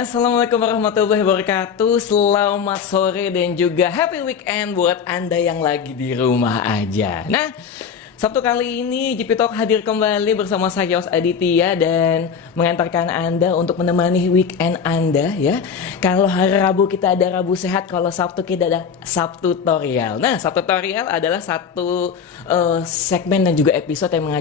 Assalamualaikum warahmatullahi wabarakatuh. Selamat sore dan juga happy weekend buat Anda yang lagi di rumah aja. Nah, Sabtu kali ini GP Talk hadir kembali bersama saya Yos Aditya dan mengantarkan Anda untuk menemani weekend Anda ya. Kalau hari Rabu kita ada Rabu Sehat, kalau Sabtu kita ada Sabtu Tutorial. Nah, Sabtu Tutorial adalah satu segmen dan juga episode yang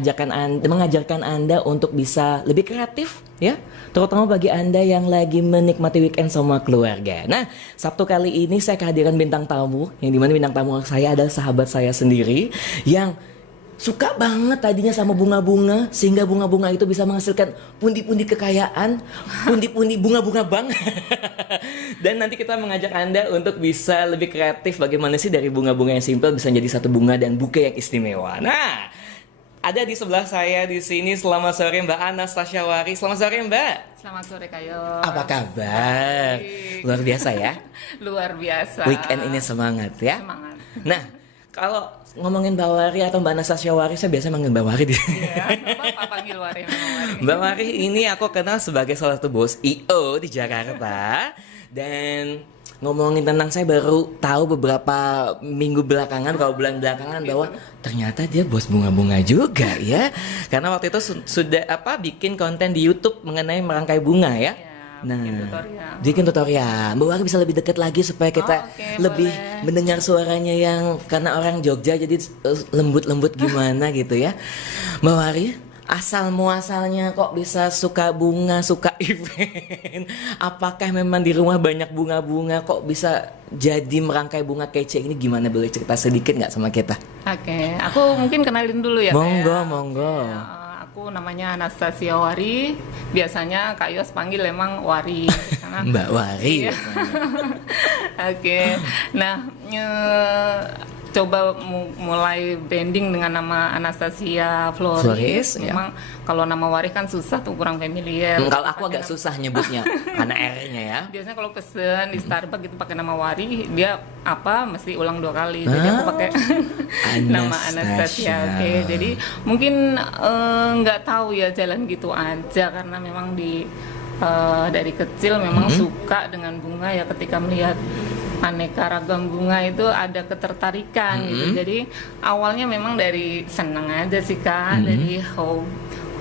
mengajarkan Anda untuk bisa lebih kreatif ya, terutama bagi Anda yang lagi menikmati weekend sama keluarga. Nah, Sabtu kali ini saya kehadiran bintang tamu, yang dimana bintang tamu saya adalah sahabat saya sendiri yang suka banget tadinya sama bunga-bunga, sehingga bunga-bunga itu bisa menghasilkan pundi-pundi kekayaan, pundi-pundi bunga-bunga bank. Dan nanti kita mengajak Anda untuk bisa lebih kreatif bagaimana sih dari bunga-bunga yang simpel bisa jadi satu bunga dan buke yang istimewa. Nah, ada di sebelah saya di sini. Selamat sore Mbak Anastasia Wari. Selamat sore Mbak. Selamat sore Kayo. Apa kabar? Luar biasa ya. Luar biasa. Weekend ini semangat ya. Semangat. Nah, kalau ngomongin Mbak Wari atau Mbak Anastasia Wari, saya biasa manggil Mbak Wari. Iya, apa panggil Wari. Mbak Wari ini aku kenal sebagai salah satu bos IO di Jakarta. Dan ngomongin tentang saya baru tahu beberapa minggu belakangan, kalau bulan belakangan bahwa ternyata dia bos bunga-bunga juga ya. Karena waktu itu sudah bikin konten di YouTube mengenai merangkai bunga ya. Nah, bikin tutorial. Mbak Wari bisa lebih dekat lagi supaya kita lebih boleh mendengar suaranya yang karena orang Jogja jadi lembut-lembut gimana gitu ya. Mbak Wari, asal muasalnya kok bisa suka bunga, suka event? Apakah memang di rumah banyak bunga-bunga kok bisa jadi merangkai bunga kece ini? Gimana, boleh cerita sedikit nggak sama kita? Oke, aku mungkin kenalin dulu ya. Monggo. Aku namanya Anastasia Wari. Biasanya Kak Yos panggil emang Wari. Karena Mbak Wari. Iya. Oke. Nah, coba mulai branding dengan nama Anastasia Floris. Memang kalau nama Wari kan susah tuh, kurang familiar. Kalau aku agak susah nyebutnya karena R-nya ya. Biasanya kalau pesen di Starbucks gitu pakai nama Wari, dia mesti ulang 2 kali. Jadi aku pakai nama Anastasia. Oke. Jadi mungkin nggak tahu ya, jalan gitu aja karena memang dari kecil memang suka dengan bunga ya. Ketika melihat aneka ragam bunga itu ada ketertarikan gitu. Jadi awalnya memang dari senang aja sih Kak, dari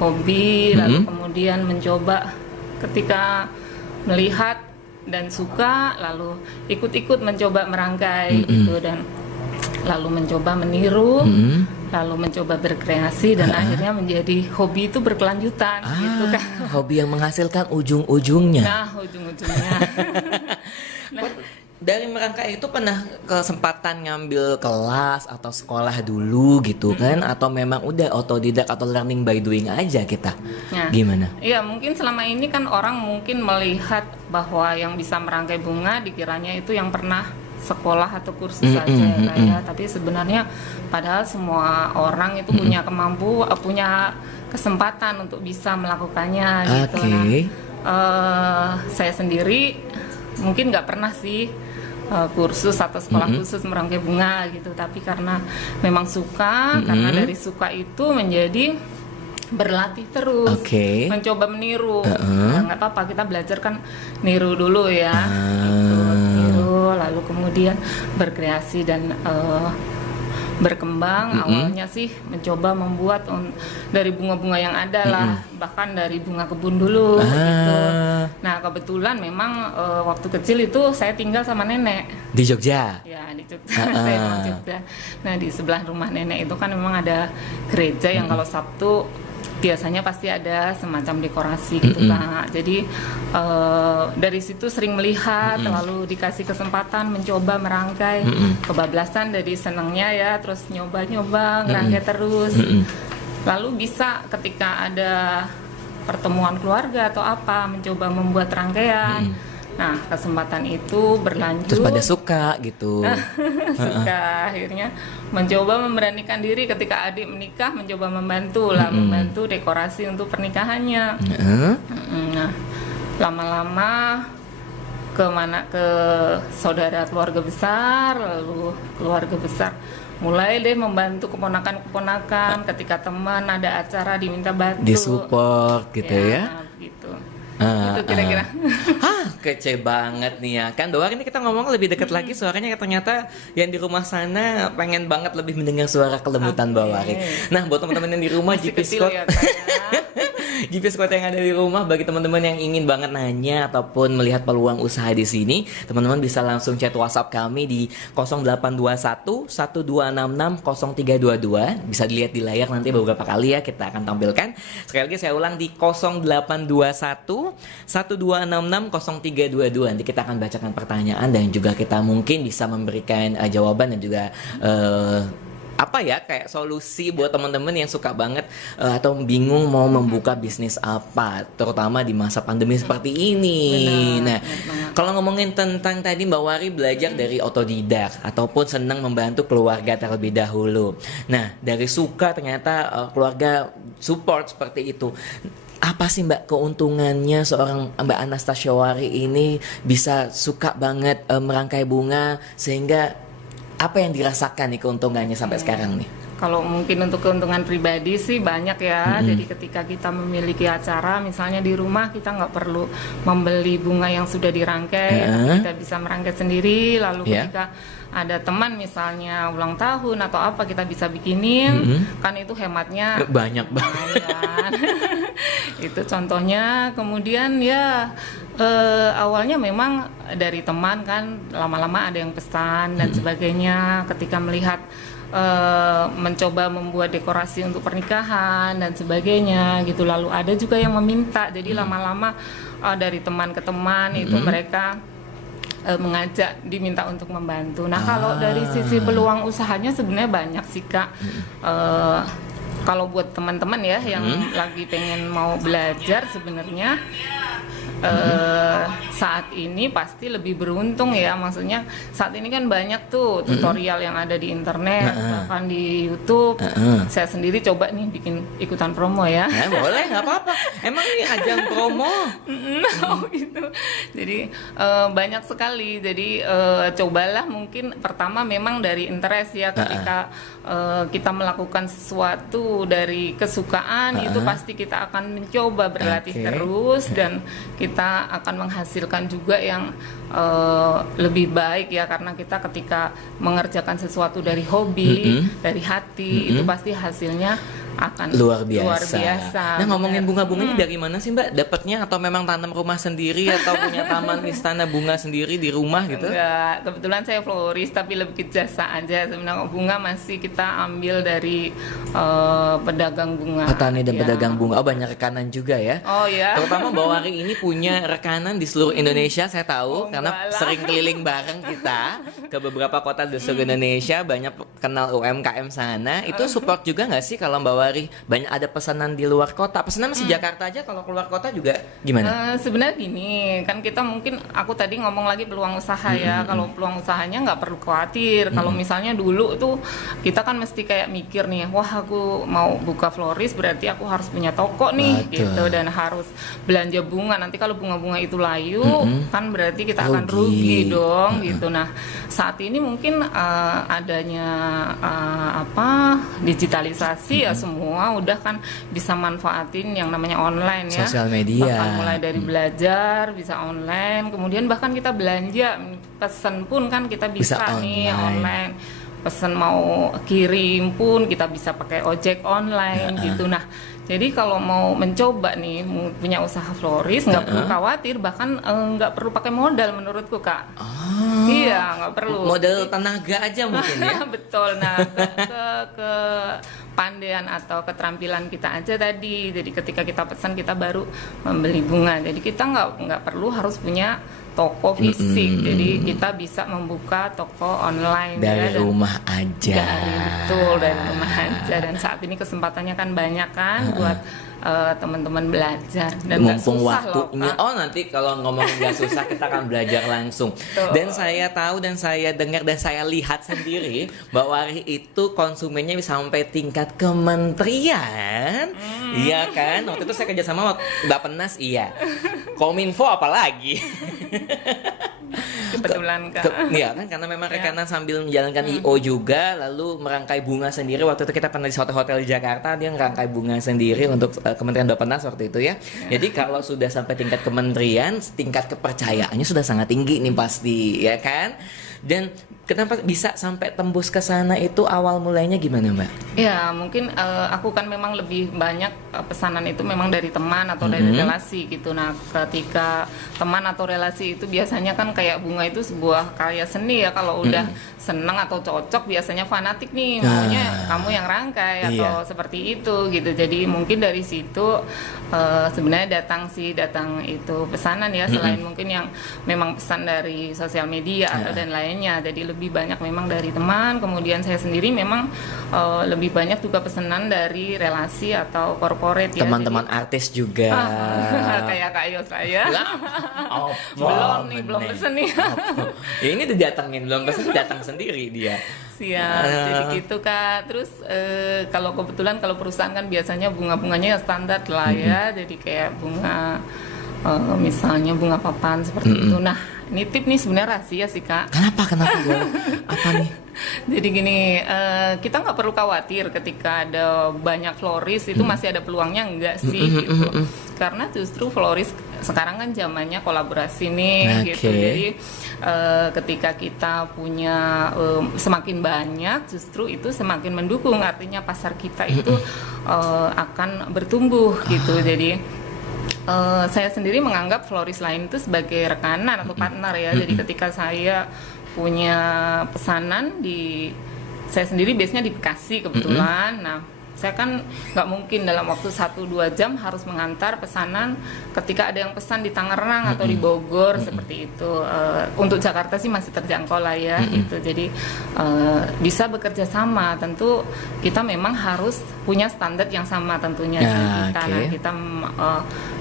hobi, lalu kemudian mencoba ketika melihat dan suka, lalu ikut-ikut mencoba merangkai gitu, dan lalu mencoba meniru, lalu mencoba berkreasi, dan akhirnya menjadi hobi itu berkelanjutan gitu kan. Hobi yang menghasilkan ujung-ujungnya. Nah, ujung-ujungnya. Dari merangkai itu pernah kesempatan ngambil kelas atau sekolah dulu gitu kan? Atau memang udah otodidak atau learning by doing aja kita? Nah, gimana? Iya, mungkin selama ini kan orang mungkin melihat bahwa yang bisa merangkai bunga dikiranya itu yang pernah sekolah atau kursus saja ya. Tapi sebenarnya padahal semua orang itu punya punya kesempatan untuk bisa melakukannya gitu. Nah, saya sendiri mungkin nggak pernah sih kursus atau sekolah khusus merangkai bunga gitu, tapi karena memang suka, karena dari suka itu menjadi berlatih terus, mencoba meniru. Nah, nggak apa-apa, kita belajar kan niru dulu ya, niru, lalu kemudian berkreasi dan berkembang. Awalnya sih mencoba membuat dari bunga-bunga yang ada lah, bahkan dari bunga kebun dulu gitu. Nah, kebetulan memang waktu kecil itu saya tinggal sama nenek di Jogja. Ya, di Jogja. Saya di Jogja. Nah, di sebelah rumah nenek itu kan memang ada gereja yang kalau Sabtu biasanya pasti ada semacam dekorasi gitu Kak. Jadi dari situ sering melihat, lalu dikasih kesempatan mencoba merangkai, kebablasan dari senangnya ya, terus nyoba-nyoba ngerangkai terus. Lalu bisa ketika ada pertemuan keluarga atau apa, mencoba membuat rangkaian. Nah, kesempatan itu berlanjut. Terus pada suka gitu. Suka, akhirnya mencoba memberanikan diri ketika adik menikah, mencoba membantu membantu dekorasi untuk pernikahannya. Nah, lama-lama ke saudara keluarga besar, lalu keluarga besar mulai deh membantu keponakan-keponakan ketika teman ada acara diminta bantu, disupport gitu ya. Gitu. Itu kira-kira. Kece banget nih ya kan. Bahwa ini kita ngomong lebih dekat lagi suaranya, ternyata yang di rumah sana pengen banget lebih mendengar suara kelembutan Mbak Wari. Nah, buat teman-teman yang di rumah, Masih GP kecil Squad ya, kayaknya. GP Squad yang ada di rumah, bagi teman-teman yang ingin banget nanya ataupun melihat peluang usaha di sini, teman-teman bisa langsung chat WhatsApp kami di 0821 1266 0322. Bisa dilihat di layar nanti beberapa kali ya, kita akan tampilkan. Sekali lagi saya ulang di 0821 1266 0322. Nanti kita akan bacakan pertanyaan dan juga kita mungkin bisa memberikan jawaban dan juga apa ya, kayak solusi buat teman-teman yang suka banget atau bingung mau membuka bisnis apa, terutama di masa pandemi seperti ini. Nah, kalau ngomongin tentang tadi Mbak Wari belajar dari otodidak ataupun senang membantu keluarga terlebih dahulu. Nah, dari suka ternyata keluarga support seperti itu. Apa sih Mbak keuntungannya seorang Mbak Anastasia Wari ini bisa suka banget merangkai bunga, sehingga apa yang dirasakan nih keuntungannya sampai sekarang nih? Kalau mungkin untuk keuntungan pribadi sih banyak ya. Jadi ketika kita memiliki acara, misalnya di rumah, kita nggak perlu membeli bunga yang sudah dirangkai, kita bisa merangkai sendiri. Lalu ketika ada teman misalnya ulang tahun atau apa, kita bisa bikinin, kan itu hematnya banyak banget. Itu contohnya. Kemudian ya awalnya memang dari teman kan, lama-lama ada yang pesan dan sebagainya. Ketika melihat mencoba membuat dekorasi untuk pernikahan dan sebagainya gitu, lalu ada juga yang meminta. Jadi lama-lama dari teman ke teman itu mereka mengajak, diminta untuk membantu. Nah, kalau dari sisi peluang usahanya sebenarnya banyak sih Kak. Kalau buat teman-teman ya yang lagi pengen mau belajar, sebenarnya saat ini pasti lebih beruntung ya. Maksudnya saat ini kan banyak tuh tutorial yang ada di internet, bahkan di YouTube. Saya sendiri coba nih bikin ikutan promo ya. Boleh, nggak apa-apa. Emang ini ajang promo. Oh gitu. Jadi banyak sekali. Jadi cobalah, mungkin pertama memang dari interest ya. Ketika kita melakukan sesuatu dari kesukaan, itu pasti kita akan mencoba berlatih terus, dan kita akan menghasilkan juga yang lebih baik ya, karena kita ketika mengerjakan sesuatu dari hobi, dari hati, itu pasti hasilnya akan luar biasa. Nah, ngomongin bunga-bunganya dari mana sih Mbak? Dapatnya atau memang tanam rumah sendiri atau punya taman istana bunga sendiri di rumah gitu? Enggak, kebetulan saya florist tapi lebih ke jasa aja. Sebenarnya bunga masih kita ambil dari pedagang bunga. Petani dan pedagang bunga. Oh, banyak rekanan juga ya? Oh ya. Terutama Mbak Wari ini punya rekanan di seluruh Indonesia, saya tahu, karena sering keliling bareng kita ke beberapa kota di seluruh Indonesia, banyak kenal UMKM sana. Itu support juga nggak sih kalau Mbak Wari banyak ada pesanan di luar kota? Pesanan masih Jakarta aja, kalau keluar kota juga gimana? Sebenarnya gini, kan kita mungkin, aku tadi ngomong lagi peluang usaha ya. Kalau peluang usahanya nggak perlu khawatir. Kalau misalnya dulu tuh kita kan mesti kayak mikir nih, wah aku mau buka florist berarti aku harus punya toko nih. Betul. Gitu, dan harus belanja bunga. Nanti kalau bunga-bunga itu layu, kan berarti kita akan rugi dong gitu. Nah, saat ini mungkin adanya digitalisasi ya, semua udah kan bisa manfaatin yang namanya online ya, sosial media. Bahkan mulai dari belajar bisa online, kemudian bahkan kita belanja, pesan pun kan kita bisa nih online. Pesan mau kirim pun kita bisa pakai ojek online gitu. Nah, jadi kalau mau mencoba nih punya usaha florist, nggak perlu khawatir, bahkan nggak perlu pakai modal menurutku Kak. Iya, nggak perlu. Modal tenaga aja mungkin ya. Betul. Nah, ke pandaian atau keterampilan kita aja tadi. Jadi ketika kita pesan, kita baru membeli bunga. Jadi kita nggak perlu harus punya toko fisik. Jadi kita bisa membuka toko online dari ya, rumah aja. Dari rumah aja. Dan saat ini kesempatannya kan banyak kan buat teman-teman belajar, dan mumpung susah waktunya. Nanti kalau ngomongin gak susah, kita akan belajar langsung. Dan saya tahu dan saya dengar dan saya lihat sendiri Mbak Wari itu konsumennya bisa sampai tingkat kementerian. Iya kan? Waktu itu saya kerja sama Mbak Penas, iya. Kominfo apalagi. Kebetulan kebetulan Kak. Iya kan, karena memang rekanan sambil menjalankan IO juga, lalu merangkai bunga sendiri. Waktu itu kita pernah di suatu hotel di Jakarta, dia ngerangkai bunga sendiri untuk Kementerian Bappenas waktu itu ya. Jadi kalau sudah sampai tingkat kementerian, tingkat kepercayaannya sudah sangat tinggi nih pasti, ya kan? Dan kenapa bisa sampai tembus ke sana itu awal mulainya gimana Mbak? Ya mungkin aku kan memang lebih banyak pesanan itu memang dari teman atau dari relasi gitu. Nah ketika teman atau relasi itu biasanya kan kayak bunga itu sebuah karya seni ya. Kalau udah seneng atau cocok biasanya fanatik nih, maunya kamu yang rangkai atau seperti itu gitu. Jadi mungkin dari situ sebenarnya datang itu pesanan ya, selain mungkin yang memang pesan dari sosial media atau dan lainnya. Jadi lebih banyak memang dari teman, kemudian saya sendiri memang lebih banyak juga pesanan dari relasi atau corporate ya. Teman-teman artis juga. Kayak Kak Yos saya. Belum pesen nih. Ya ini didatengin, belum pesen, datang sendiri dia. Siap, jadi gitu Kak. Terus kalau kebetulan kalau perusahaan kan biasanya bunga-bunganya ya standar lah ya. Jadi kayak bunga misalnya bunga papan seperti itu. Nah, ini tip nih sebenarnya rahasia sih Kak. Kenapa apa nih? Jadi gini, kita nggak perlu khawatir ketika ada banyak floris itu masih ada peluangnya enggak sih gitu. Karena justru floris sekarang kan zamannya kolaborasi nih gitu. Jadi ketika kita punya semakin banyak, justru itu semakin mendukung, artinya pasar kita itu akan bertumbuh gitu. Jadi saya sendiri menganggap floris lain itu sebagai rekanan atau partner ya. Jadi ketika saya punya pesanan saya sendiri biasanya di Bekasi kebetulan. Nah, saya kan nggak mungkin dalam waktu 1-2 jam harus mengantar pesanan ketika ada yang pesan di Tangerang atau di Bogor seperti itu. Untuk Jakarta sih masih terjangkau lah ya gitu. Jadi bisa bekerja sama. Tentu kita memang harus punya standar yang sama tentunya kita. Nah, kita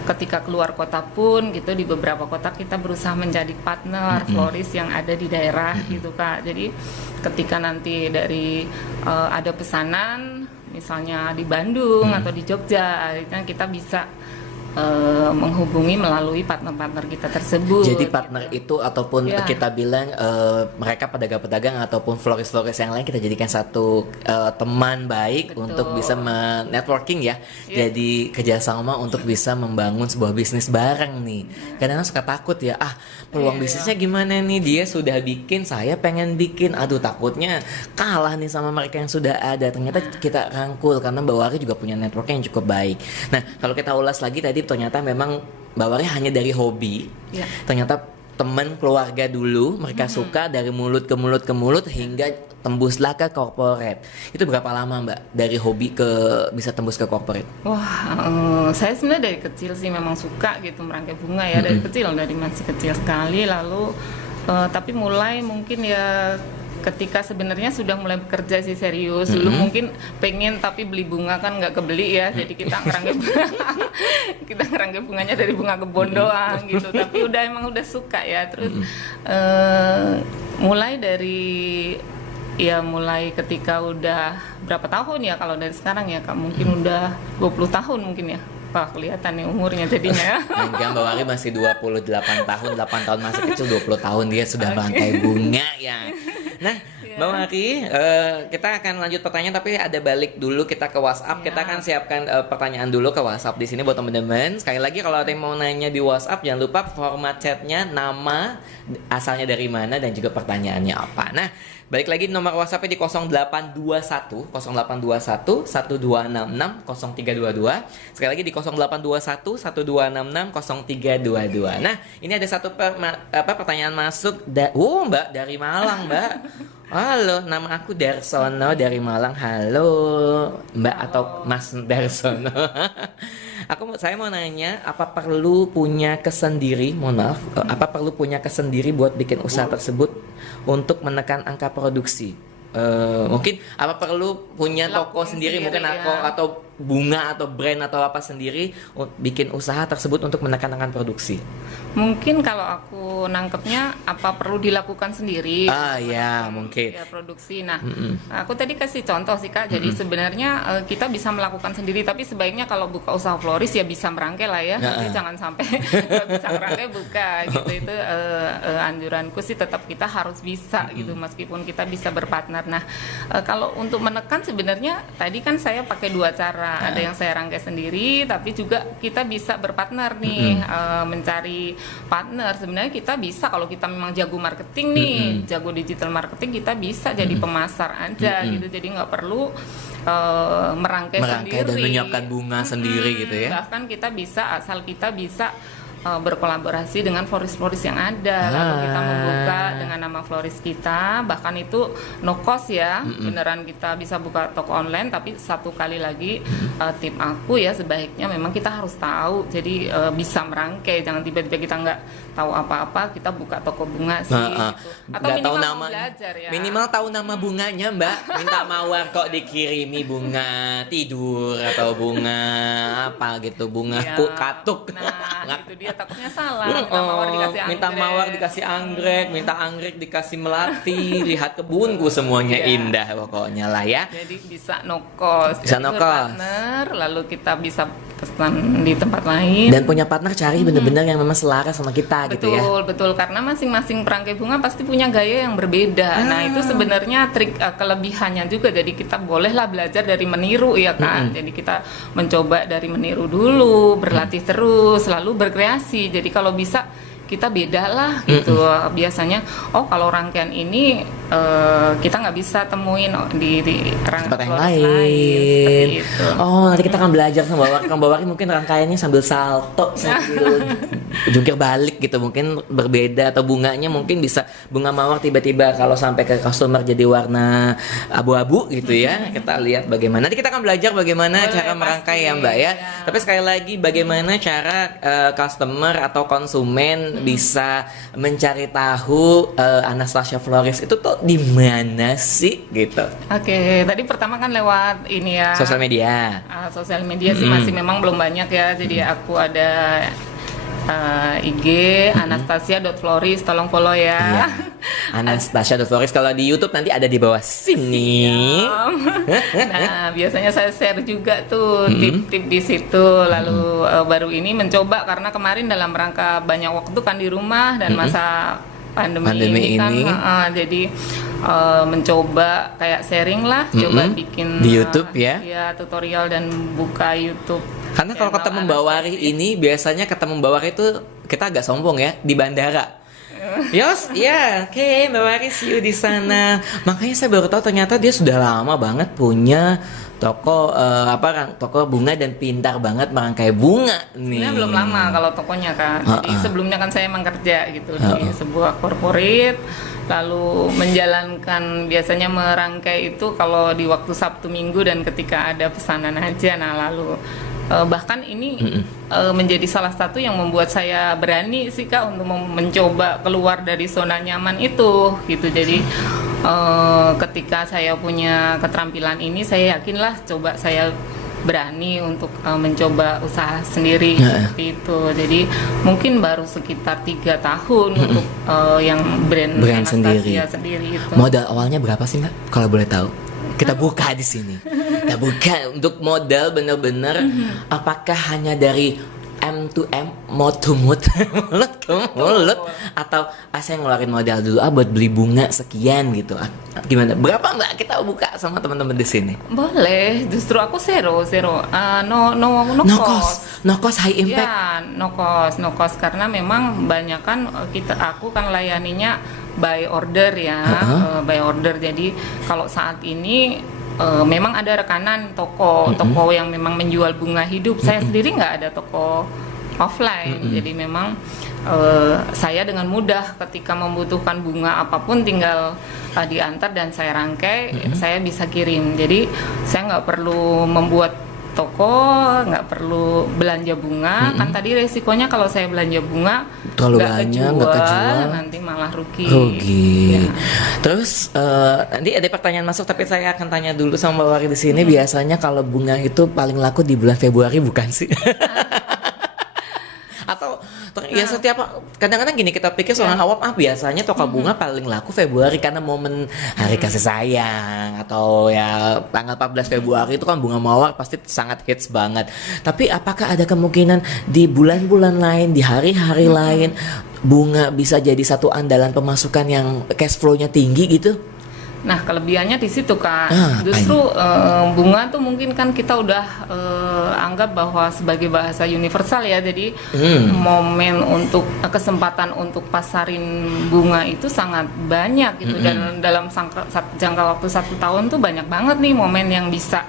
ketika keluar kota pun gitu, di beberapa kota kita berusaha menjadi partner floris yang ada di daerah gitu Kak. Jadi ketika nanti dari ada pesanan misalnya di Bandung atau di Jogja, akhirnya kita bisa menghubungi melalui partner-partner kita tersebut. Jadi partner itu ataupun kita bilang mereka pedagang-pedagang ataupun floris-floris yang lain kita jadikan satu teman baik. Betul. Untuk bisa networking ya. Jadi kerjasama untuk bisa membangun sebuah bisnis bareng nih. Kadang-kadang suka takut ya, peluang bisnisnya gimana nih, dia sudah bikin, saya pengen bikin, aduh takutnya kalah nih sama mereka yang sudah ada. Ternyata kita rangkul karena Mbak Wari juga punya network yang cukup baik. Nah kalau kita ulas lagi tadi, ternyata memang Mbak Wari hanya dari hobi. Ternyata teman keluarga dulu mereka suka, dari mulut ke mulut hingga tembuslah ke corporate. Itu berapa lama Mbak dari hobi ke bisa tembus ke corporate? Wah, saya sebenarnya dari kecil sih memang suka gitu merangkai bunga ya. Dari kecil, dari masih kecil sekali. Lalu tapi mulai mungkin ya ketika sebenarnya sudah mulai bekerja sih serius. Dulu mungkin pengen tapi beli bunga kan nggak kebeli ya, jadi kita ngerangkai bunganya dari bunga kebon doang gitu. Tapi emang udah suka ya. Terus mulai ketika udah berapa tahun ya, kalau dari sekarang ya Kak, mungkin udah 20 tahun mungkin ya. Wah, kelihatan nih umurnya jadinya. Enggak, Mbak Wari masih 28 tahun, 8 tahun masih kecil, 20 tahun dia sudah merangkai bunga ya. Nah, Mbak Wari, kita akan lanjut pertanyaan tapi ada balik dulu kita ke WhatsApp. Kita akan siapkan pertanyaan dulu ke WhatsApp di sini buat teman-teman. Sekali lagi kalau ada yang mau nanya di WhatsApp, jangan lupa format chatnya, nama, asalnya dari mana dan juga pertanyaannya apa. Nah, balik lagi nomor WhatsApp-nya di 0821 1266 0322. Sekali lagi di 0821 1266 0322. Nah, ini ada satu pertanyaan masuk Mbak dari Malang, Mbak. Halo, nama aku Darsono dari Malang. Halo, Mbak atau Mas Darsono. Saya mau nanya, apa perlu punya kesendiri? Mohon maaf, apa perlu punya kesendiri buat bikin usaha tersebut untuk menekan angka produksi? Mungkin apa perlu punya toko sendiri mungkin atau bunga atau brand atau apa sendiri bikin usaha tersebut untuk menekan produksi? Mungkin kalau aku nangkepnya apa perlu dilakukan sendiri? Ya mungkin. Ya produksi. Nah, aku tadi kasih contoh sih Kak. Jadi sebenarnya kita bisa melakukan sendiri, tapi sebaiknya kalau buka usaha florist ya bisa merangkai lah ya. Jadi jangan sampai nggak bisa merangkai buka gitu. Itu anjuranku sih tetap kita harus bisa gitu, meskipun kita bisa berpartner. Nah, kalau untuk menekan sebenarnya tadi kan saya pakai dua cara. Ada yang saya rangkai sendiri, tapi juga kita bisa berpartner nih, mencari partner. Sebenarnya kita bisa kalau kita memang jago marketing nih, jago digital marketing, kita bisa jadi pemasar aja gitu. Jadi nggak perlu merangkai sendiri dan menyiapkan bunga sendiri gitu ya. Bahkan kita bisa, asal kita bisa berkolaborasi dengan florist-florist yang ada, lalu kita membuka dengan nama florist kita, bahkan itu no cost ya, beneran kita bisa buka toko online. Tapi satu kali lagi tip aku ya, sebaiknya memang kita harus tahu, jadi bisa merangkai, jangan tiba-tiba kita nggak tahu apa-apa kita buka toko bunga sih gitu. Atau Nggak minimal tahu nama, belajar ya, minimal tahu nama bunganya Mbak, minta mawar kok dikirimi bunga tidur atau bunga apa gitu, bunga katuk. Nah itu dia, takutnya salah. Minta mawar dikasih anggrek. Minta mawar dikasih anggrek, minta anggrek dikasih melati. Lihat kebunku semuanya indah pokoknya lah ya. Jadi bisa no cost. Bisa no cost. Partner, lalu kita bisa pesan di tempat lain. Dan punya partner cari benar-benar yang memang selaras sama kita gitu ya. Betul, karena masing-masing perangkai bunga pasti punya gaya yang berbeda. Nah itu sebenarnya trik kelebihannya juga. Jadi kita bolehlah belajar dari meniru ya kan. Jadi kita mencoba dari meniru dulu, berlatih terus, lalu berkreasi. Jadi kalau bisa kita beda lah gitu. Biasanya kalau rangkaian ini kita nggak bisa temuin di tempat yang lain. Nanti kita akan belajar sama Kang Bawari mungkin rangkaiannya sambil salto, sambil jungkir balik gitu, mungkin berbeda, atau bunganya mungkin bisa bunga mawar tiba-tiba kalau sampai ke customer jadi warna abu-abu gitu ya. Kita lihat bagaimana. Nanti kita akan belajar bagaimana cara merangkai ya Mbak ya. Tapi sekali lagi bagaimana cara customer atau konsumen bisa mencari tahu Anastasia Florist itu tuh di mana sih gitu. Oke, tadi pertama kan lewat ini ya, sosial media. Sosial media sih masih memang belum banyak ya. Jadi aku ada IG anastasia.florist, tolong follow ya. Anastasia.florist, kalau di YouTube nanti ada di bawah sini. Nah, biasanya saya share juga tuh tip-tip di situ. Lalu baru ini mencoba karena kemarin dalam rangka banyak waktu kan di rumah dan masa pandemi ini kan, jadi mencoba kayak sharing lah, coba bikin di YouTube ya tutorial dan buka YouTube. Karena kalau ketemu Mbak Wari ini, biasanya ketemu Mbak Wari itu kita agak sombong ya di bandara. Yos, oke, Mbak Wari see you di sana. Makanya saya baru tahu ternyata dia sudah lama banget punya toko toko bunga dan pintar banget merangkai bunga nih. Sebenarnya belum lama kalau tokonya kan. Jadi sebelumnya kan saya emang kerja gitu di sebuah corporate, lalu menjalankan, biasanya merangkai itu kalau di waktu Sabtu Minggu dan ketika ada pesanan aja. Nah lalu bahkan ini menjadi salah satu yang membuat saya berani sih Kak untuk mencoba keluar dari zona nyaman itu gitu. Jadi ketika saya punya keterampilan ini, saya yakinlah coba saya berani untuk mencoba usaha sendiri seperti itu. Jadi mungkin baru sekitar 3 tahun untuk yang brand Anastasia sendiri itu. Modal awalnya berapa sih Mbak kalau boleh tahu? Kita buka di sini. Kita buka untuk modal benar-benar apakah hanya dari M to M, mood to mood, mulut ke mulut, atau saya ngeluarin modal dulu buat beli bunga sekian gitu. Gimana? Berapa Mbak kita buka sama teman-teman di sini? Boleh, justru aku zero. No cost, high impact. Ya, no cost karena memang banyak kan aku kan layaninya by order ya, by order. Jadi kalau saat ini memang ada rekanan toko yang memang menjual bunga hidup. Saya sendiri nggak ada toko offline, jadi memang saya dengan mudah ketika membutuhkan bunga apapun tinggal diantar dan saya rangkai, saya bisa kirim. Jadi saya nggak perlu membuat toko, nggak perlu belanja bunga. Kan tadi resikonya kalau saya belanja bunga terlalu banyak, nggak kejual, nanti malah rugi. Ya. Terus nanti ada pertanyaan masuk, tapi saya akan tanya dulu sama Mbak Wari di sini. Biasanya kalau bunga itu paling laku di bulan Februari bukan sih? Atau ya setiap kadang-kadang gini kita pikir soal awam biasanya toko bunga paling laku Februari karena momen hari kasih sayang atau ya tanggal 14 Februari itu kan bunga mawar pasti sangat hits banget. Tapi apakah ada kemungkinan di bulan-bulan lain, di hari-hari lain bunga bisa jadi satu andalan pemasukan yang cash flow-nya tinggi gitu? Nah, kelebihannya di situ, Kak. Justru bunga tuh mungkin kan kita udah anggap bahwa sebagai bahasa universal ya. Jadi momen untuk kesempatan untuk pasarin bunga itu sangat banyak gitu. Dan dalam jangka waktu 1 tahun tuh banyak banget nih momen yang bisa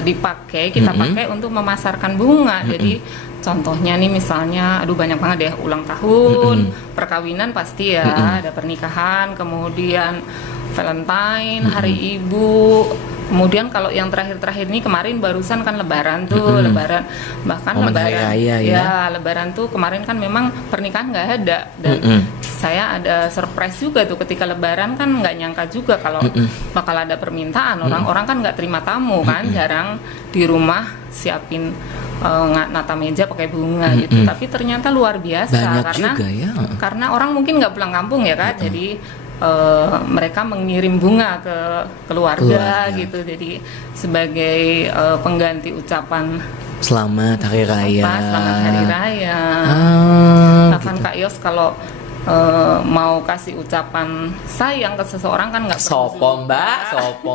dipakai, kita pakai untuk memasarkan bunga. Jadi contohnya nih misalnya, banyak banget ya, ulang tahun, perkawinan pasti ya, ada pernikahan, kemudian Valentine, Hari Ibu, kemudian kalau yang terakhir-terakhir ini kemarin barusan kan Lebaran tuh, Lebaran, bahkan Momen Lebaran, hari raya, ya. Lebaran tuh kemarin kan memang pernikahan nggak ada, dan saya ada surprise juga tuh ketika Lebaran kan nggak nyangka juga kalau bakal ada permintaan, orang-orang kan nggak terima tamu kan, jarang di rumah siapin nata meja pakai bunga gitu, tapi ternyata luar biasa. Banyak karena juga, ya. Karena orang mungkin nggak pulang kampung ya kan, jadi mereka mengirim bunga ke keluarga gitu, jadi sebagai pengganti ucapan Selamat Hari Raya. Selamat Hari Raya. Bahkan Kak Yos kalau mau kasih ucapan sayang ke seseorang kan nggak perlu Sopo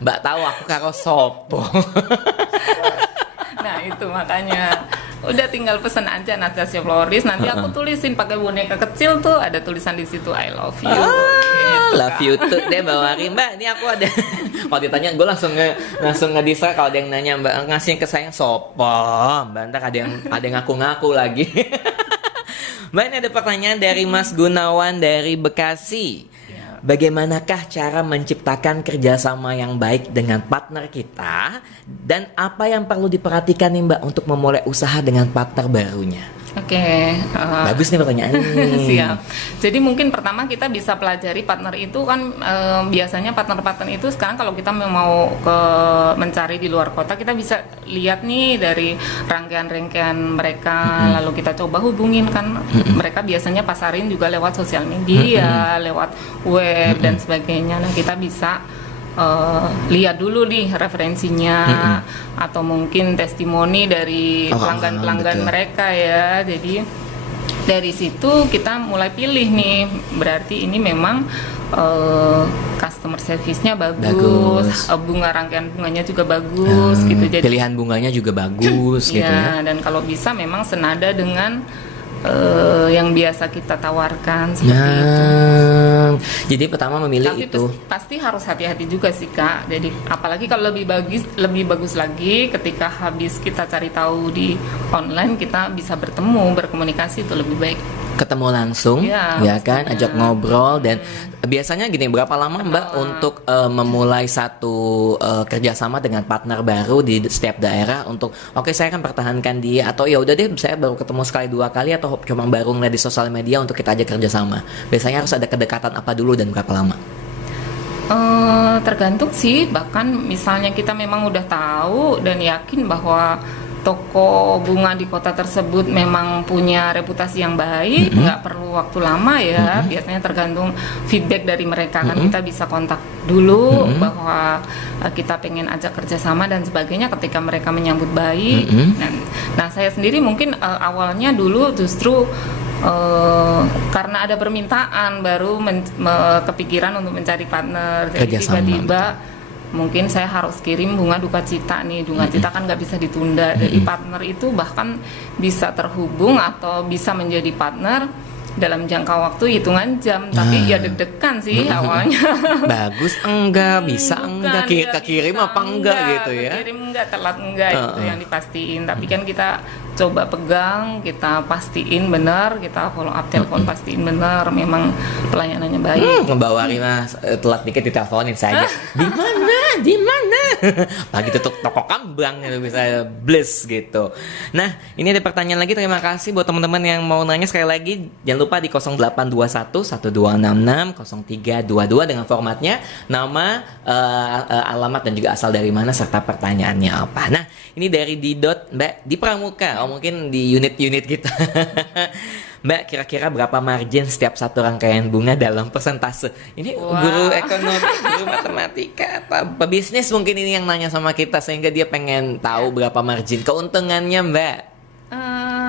mbak tahu aku karo sopo. Nah itu makanya udah tinggal pesen aja Nastasia Floris, nanti aku tulisin pakai boneka kecil tuh, ada tulisan di situ I love you. Gitu, Love you tuh deh Mbak Wari. Mbak, ini aku ada kalau ditanya gue langsung ngedistra kalau ada yang nanya Mbak ngasih ke saya sopo. Mbak, ntar ada yang ngaku-ngaku lagi. Mbak, ini ada pertanyaan dari Mas Gunawan dari Bekasi. Bagaimanakah cara menciptakan kerjasama yang baik dengan partner kita, dan apa yang perlu diperhatikan nih Mbak untuk memulai usaha dengan partner barunya? Oke. Bagus nih pertanyaannya. Siap. Jadi mungkin pertama kita bisa pelajari partner itu kan, biasanya partner-partner itu sekarang kalau kita mau mencari di luar kota, kita bisa lihat nih dari rangkaian-rangkaian mereka, lalu kita coba hubungin kan. Mereka biasanya pasarin juga lewat sosial media, lewat web dan sebagainya. Nah kita bisa lihat dulu nih referensinya, atau mungkin testimoni dari pelanggan-pelanggan mereka ya. Jadi dari situ kita mulai pilih nih, berarti ini memang customer service-nya bagus. Bunga, rangkaian bunganya juga bagus gitu. Jadi pilihan bunganya juga bagus gitu ya. Dan kalau bisa memang senada dengan yang biasa kita tawarkan seperti itu. Jadi pertama memilih tapi itu. pasti harus hati-hati juga sih Kak. Jadi apalagi kalau lebih bagus lagi ketika habis kita cari tahu di online, kita bisa berkomunikasi itu lebih baik. Ketemu langsung, ya kan, ajak ngobrol. Dan biasanya gini, berapa lama Mbak untuk memulai satu kerjasama dengan partner baru di setiap daerah untuk saya akan pertahankan dia, atau ya udah deh saya baru ketemu sekali 2 kali, atau cuma baru ngeliat di sosial media untuk kita ajak kerjasama? Biasanya harus ada kedekatan apa dulu dan berapa lama? Tergantung sih, bahkan misalnya kita memang udah tahu dan yakin bahwa toko bunga di kota tersebut memang punya reputasi yang baik, nggak perlu waktu lama ya. Biasanya tergantung feedback dari mereka kan, kita bisa kontak dulu bahwa kita pengen ajak kerjasama dan sebagainya. Ketika mereka menyambut baik, nah saya sendiri mungkin awalnya dulu justru karena ada permintaan baru kepikiran untuk mencari partner. Jadi tiba-tiba mungkin saya harus kirim bunga duka cita nih, duka cita kan nggak bisa ditunda. Jadi partner itu bahkan bisa terhubung atau bisa menjadi partner dalam jangka waktu hitungan jam, tapi ya deg-degan sih awalnya. Bagus enggak, bisa Bukan, enggak, kekirim bisa apa enggak gitu ya. Kekirim enggak, telat enggak, itu yang dipastiin. Tapi kan kita coba pegang, kita pastiin benar, kita follow up telepon pastiin benar, memang pelayanannya baik. Ngebawa Rima telat dikit diteleponin saja. Di mana? Pagi tutup toko kambang gitu bisa bless gitu. Nah, ini ada pertanyaan lagi. Terima kasih buat teman-teman yang mau nanya sekali lagi. Jangan lupa di 0821 1266 0322 dengan formatnya nama, alamat dan juga asal dari mana serta pertanyaannya apa. Nah, ini dari Didot Mbak di Pramuka. Oh, mungkin di unit-unit kita. Mbak, kira-kira berapa margin setiap satu rangkaian bunga dalam persentase? Ini guru ekonomi, guru matematika, apa pebisnis mungkin ini yang nanya sama kita sehingga dia pengen tahu berapa margin keuntungannya, Mbak.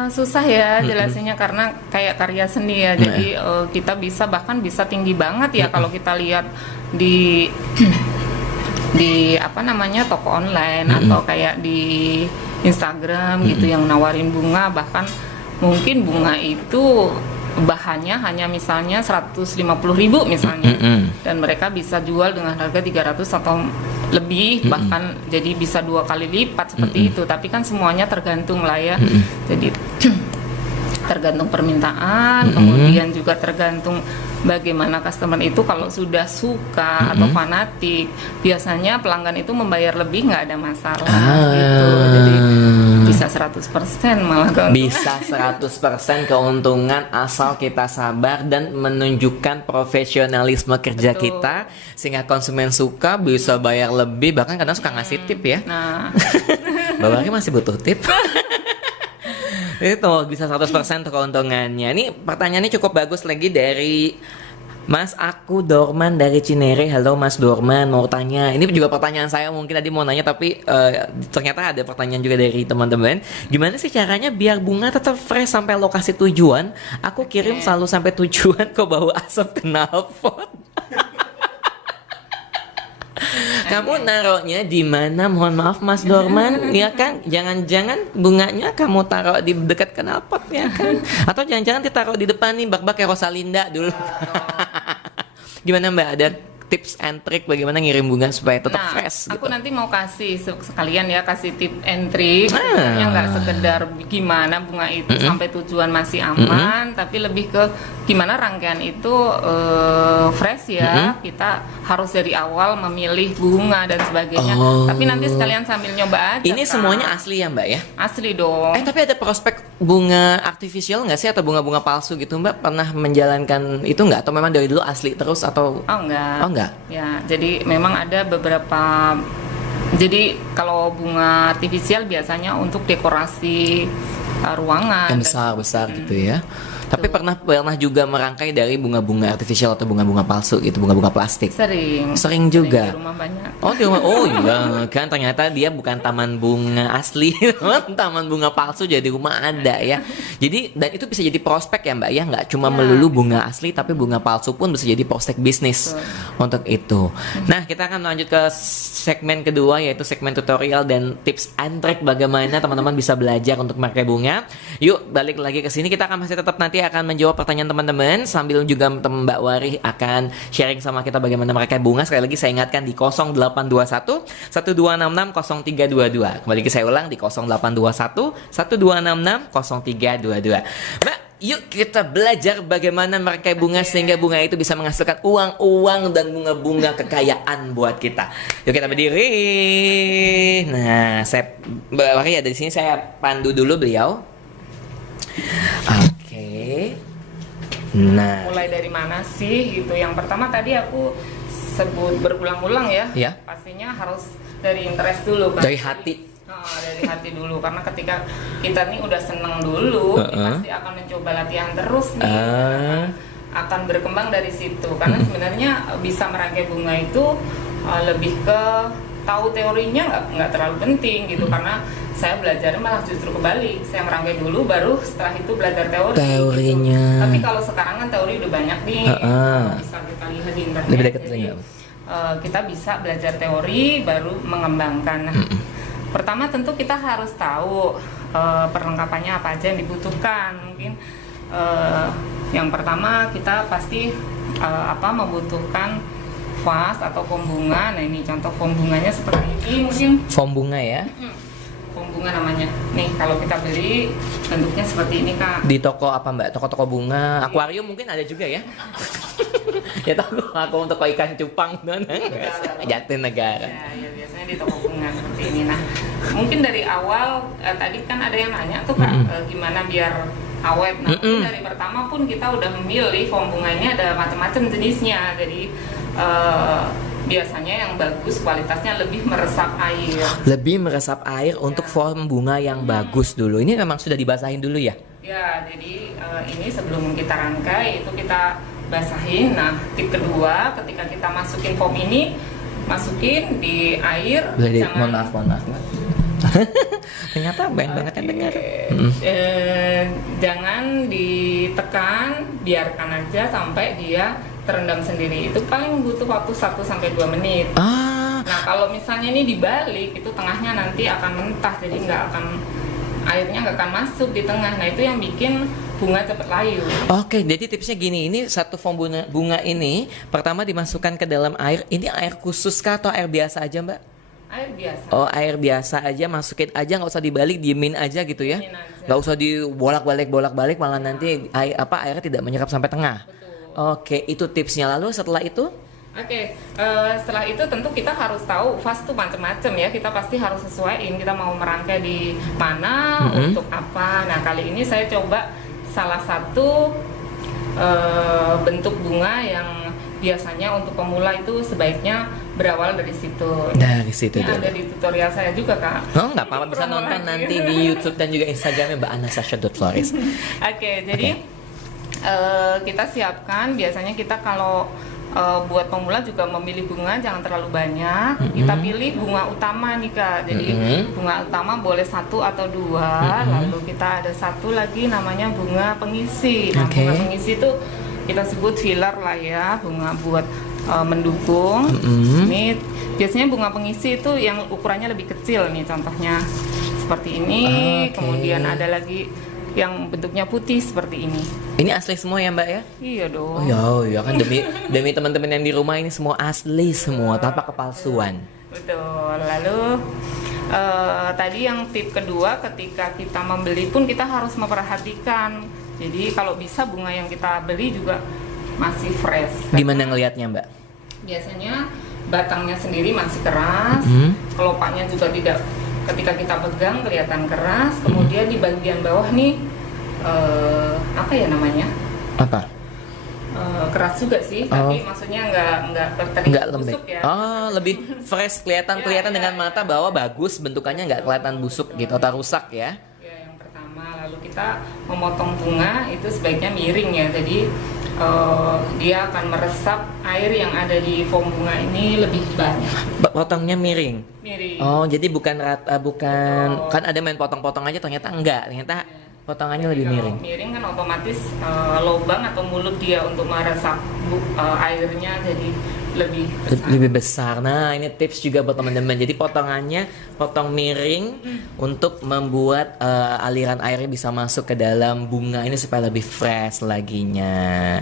Susah ya jelasinnya karena kayak karya seni ya. Jadi kita bahkan bisa tinggi banget ya kalau kita lihat di apa namanya toko online atau kayak di Instagram gitu yang nawarin bunga, bahkan mungkin bunga itu bahannya hanya misalnya 150.000 misalnya, dan mereka bisa jual dengan harga 300 atau lebih, bahkan jadi bisa 2 kali lipat seperti itu. Tapi kan semuanya tergantung lah ya. Jadi tergantung permintaan, kemudian juga tergantung bagaimana customer itu. Kalau sudah suka atau fanatik, biasanya pelanggan itu membayar lebih, nggak ada masalah gitu. Jadi bisa 100% malah keuntungan. Bisa 100% keuntungan asal kita sabar dan menunjukkan profesionalisme kerja kita sehingga konsumen suka, bisa bayar lebih, bahkan kadang suka ngasih tip ya. Nah, Bapak masih butuh tip. Itu bisa 100% keuntungannya. Ini pertanyaannya cukup bagus lagi dari Mas Aku Dorman dari Cinere. Halo Mas Dorman, mau tanya. Ini juga pertanyaan saya, mungkin tadi mau nanya tapi ternyata ada pertanyaan juga dari teman-teman. Gimana sih caranya biar bunga tetap fresh sampai lokasi tujuan? Aku kirim selalu sampai tujuan kok bau asap knalpot. Kamu naruhnya di mana? Mohon maaf Mas Dorman, ya kan? Jangan-jangan bunganya kamu taruh di dekat knalpot ya kan? Atau jangan-jangan ditaruh di depan nih bak-bak kayak Rosalinda dulu. Gimana Mbak? Ada tips and trick bagaimana ngirim bunga supaya tetap fresh? Aku gitu? nanti mau kasih sekalian ya, kasih tip and trick. Sebenarnya nggak sekedar gimana bunga itu sampai tujuan masih aman, tapi lebih ke gimana rangkaian itu fresh ya. Kita harus dari awal memilih bunga dan sebagainya. Tapi nanti sekalian sambil nyoba aja. Ini Kak. semuanya asli ya Mbak ya? Asli dong. Tapi ada prospek bunga artifisial nggak sih atau bunga-bunga palsu gitu Mbak? Pernah menjalankan itu nggak? Atau memang dari dulu asli terus atau? Oh enggak. Oh enggak? Ya, jadi memang ada beberapa. Jadi kalau bunga artifisial biasanya untuk dekorasi ruangan. Yang besar-besar gitu ya. Tapi pernah juga merangkai dari bunga-bunga artifisial atau bunga-bunga palsu gitu, bunga-bunga plastik. Sering juga. Di rumah banyak. Oh di rumah, oh iya kan ternyata dia bukan taman bunga asli, taman bunga palsu jadi rumah ada ya. Jadi dan itu bisa jadi prospek ya Mbak ya, nggak cuma melulu bunga asli tapi bunga palsu pun bisa jadi prospek bisnis untuk itu. Nah kita akan lanjut ke segmen kedua yaitu segmen tutorial dan tips and trick bagaimana teman-teman bisa belajar untuk memakai bunga. Yuk balik lagi ke sini, kita akan masih tetap nanti akan menjawab pertanyaan teman-teman sambil juga Mbak Wari akan sharing sama kita bagaimana mereka bunga. Sekali lagi saya ingatkan di 0821 1266 0322. Kembali lagi saya ulang di 0821 1266 0322. Mbak, yuk kita belajar bagaimana merangkai bunga sehingga bunga itu bisa menghasilkan uang dan bunga-bunga kekayaan buat kita. Yuk kita berdiri. Nah, Mbak Wari ada di sini, saya pandu dulu beliau. Oke. Nah, Mulai dari mana sih gitu? Yang pertama tadi aku sebut berulang-ulang ya. Ya. Pastinya harus dari interest dulu kan. Dari hati. Dari hati dulu, karena ketika kita nih udah seneng dulu, pasti akan mencoba latihan terus nih. Akan berkembang dari situ. Karena sebenarnya bisa merangkai bunga itu lebih ke tahu teorinya nggak terlalu penting gitu, karena saya belajarnya malah justru kebalik, saya merangkai dulu baru setelah itu belajar teorinya gitu. Tapi kalau sekarang kan teori udah banyak nih, bisa kita lihat di internet. Jadi kita bisa belajar teori baru mengembangkan. Nah, pertama tentu kita harus tahu perlengkapannya apa aja yang dibutuhkan. Mungkin Yang pertama kita pasti membutuhkan vas atau foam bunga. Nah ini contoh foam bunganya seperti ini mungkin. Foam bunga ya? Foam bunga namanya. Nih kalau kita beli bentuknya seperti ini Kak. Di toko apa Mbak? Toko-toko bunga, akuarium mungkin ada juga ya? Ya tahu aku untuk ikan cupang Jatinegara. Ya biasanya di toko bunga seperti ini. Nah mungkin dari awal tadi kan ada yang nanya tuh Kak, gimana biar awet. Nah mungkin dari pertama pun kita udah memilih foam bunga ini ada macam-macam jenisnya. Jadi biasanya yang bagus kualitasnya lebih meresap air. Lebih meresap air untuk foam bunga yang bagus dulu. Ini memang sudah dibasahin dulu ya? Ya, jadi ini sebelum kita rangkai itu kita basahin. Nah, tip kedua ketika kita masukin foam ini, masukin di air. Mohon maaf. Ternyata banyak banget yang dengar. Jangan ditekan, biarkan aja sampai dia terendam sendiri. Itu paling butuh waktu 1-2 menit. Nah kalau misalnya ini dibalik, itu tengahnya nanti akan mentah, jadi airnya nggak akan masuk di tengah. Nah itu yang bikin bunga cepat layu. Oke, jadi tipsnya gini, ini satu foam bunga ini pertama dimasukkan ke dalam air. Ini air khusus kah atau air biasa aja Mbak? Air biasa. Oh, air biasa aja, masukin aja, nggak usah dibalik, diemin aja gitu ya? Nggak usah dibolak-balik malah nanti airnya tidak menyerap sampai tengah. Betul. Oke, itu tipsnya. Lalu setelah itu? Setelah itu tentu kita harus tahu vas tuh macam-macam ya. Kita pasti harus sesuaiin kita mau merangkai di mana, untuk apa. Nah kali ini saya coba salah satu bentuk bunga yang biasanya untuk pemula itu sebaiknya berawal dari situ. Dari situ ini dulu. ada di tutorial saya juga Kak. Oh nggak apa-apa, bisa nonton nanti di YouTube dan juga Instagramnya Mbak Anastasia.Flores. Jadi kita siapkan, biasanya kita kalau buat pemula juga memilih bunga jangan terlalu banyak. Kita pilih bunga utama nih Kak. Jadi bunga utama boleh 1 atau 2. Lalu kita ada satu lagi namanya bunga pengisi. Nah bunga pengisi itu kita sebut filler lah ya, bunga buat mendukung. Ini biasanya bunga pengisi itu yang ukurannya lebih kecil nih, contohnya seperti ini. Kemudian ada lagi yang bentuknya putih seperti ini. Ini asli semua ya Mbak ya? Iya dong. Oh ya kan demi teman-teman yang di rumah, ini semua asli semua tanpa kepalsuan. Betul. Lalu tadi yang tip kedua, ketika kita membeli pun kita harus memperhatikan. Jadi kalau bisa bunga yang kita beli juga masih fresh. Gimana ngelihatnya Mbak? Biasanya batangnya sendiri masih keras, kelopaknya juga tidak. Ketika kita pegang kelihatan keras, kemudian di bagian bawah nih apa ya namanya? Apa? Keras juga sih, tapi maksudnya nggak lembek. busuk ya. Oh, lebih fresh, kelihatan dengan mata bahwa bagus, bentukannya nggak kelihatan busuk gitu atau rusak ya. Ya, yang pertama. Lalu kita memotong bunga itu sebaiknya miring ya. Jadi dia akan meresap air yang ada di foam bunga ini lebih banyak. Potongnya miring. Oh, jadi bukan rata, bukan kan ada main potong-potong aja, ternyata enggak, ternyata potongannya lebih miring. Miring kan otomatis lubang atau mulut dia untuk meresap airnya jadi lebih besar. Nah, ini tips juga buat teman-teman. Jadi potongannya potong miring untuk membuat aliran airnya bisa masuk ke dalam bunga ini supaya lebih fresh laginya.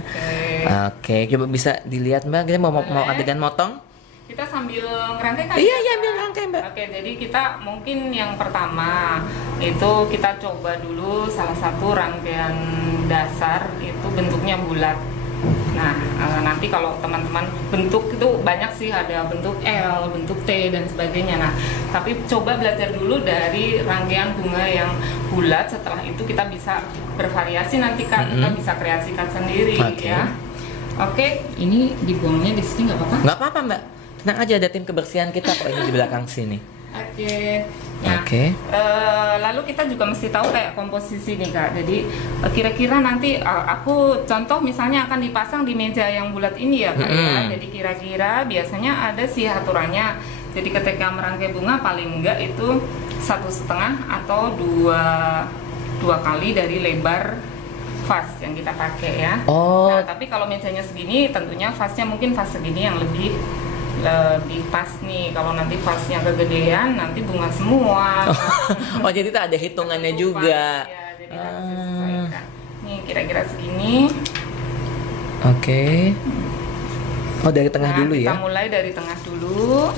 Oke, coba bisa dilihat Mbak. Kita mau adegan motong? Kita sambil ngerangkai kan? Iya, ambil rangkai Mbak. Oke, jadi kita mungkin yang pertama itu kita coba dulu salah satu rangkaian dasar itu bentuknya bulat. Nah, nanti kalau teman-teman bentuk itu banyak sih, ada bentuk L, bentuk T dan sebagainya. Nah, tapi coba belajar dulu dari rangkaian bunga yang bulat. Setelah itu kita bisa bervariasi nanti Kak, kita bisa kreasikan sendiri ya. Oke, ini dibuangnya di sini nggak apa-apa? Nggak apa-apa Mbak. Tenang aja, ada tim kebersihan kita kok ini di belakang sini. Oke. Nah, lalu kita juga mesti tahu kayak komposisi nih Kak. Jadi kira-kira nanti aku contoh misalnya akan dipasang di meja yang bulat ini ya Kak ya. Jadi kira-kira biasanya ada sih aturannya. Jadi ketika merangkai bunga paling enggak itu 1,5 atau 2 kali dari lebar vas yang kita pakai ya. Nah, tapi kalau mejanya segini tentunya vasnya mungkin vas segini yang lebih pas nih. Kalau nanti vasnya kegedean nanti bunga semua. Oh jadi itu ada hitungannya juga. Ya, jadi harus disesuaikan. Nih kira-kira segini. Oke. Oh, dari tengah Nah, dulu kita ya. mulai dari tengah dulu.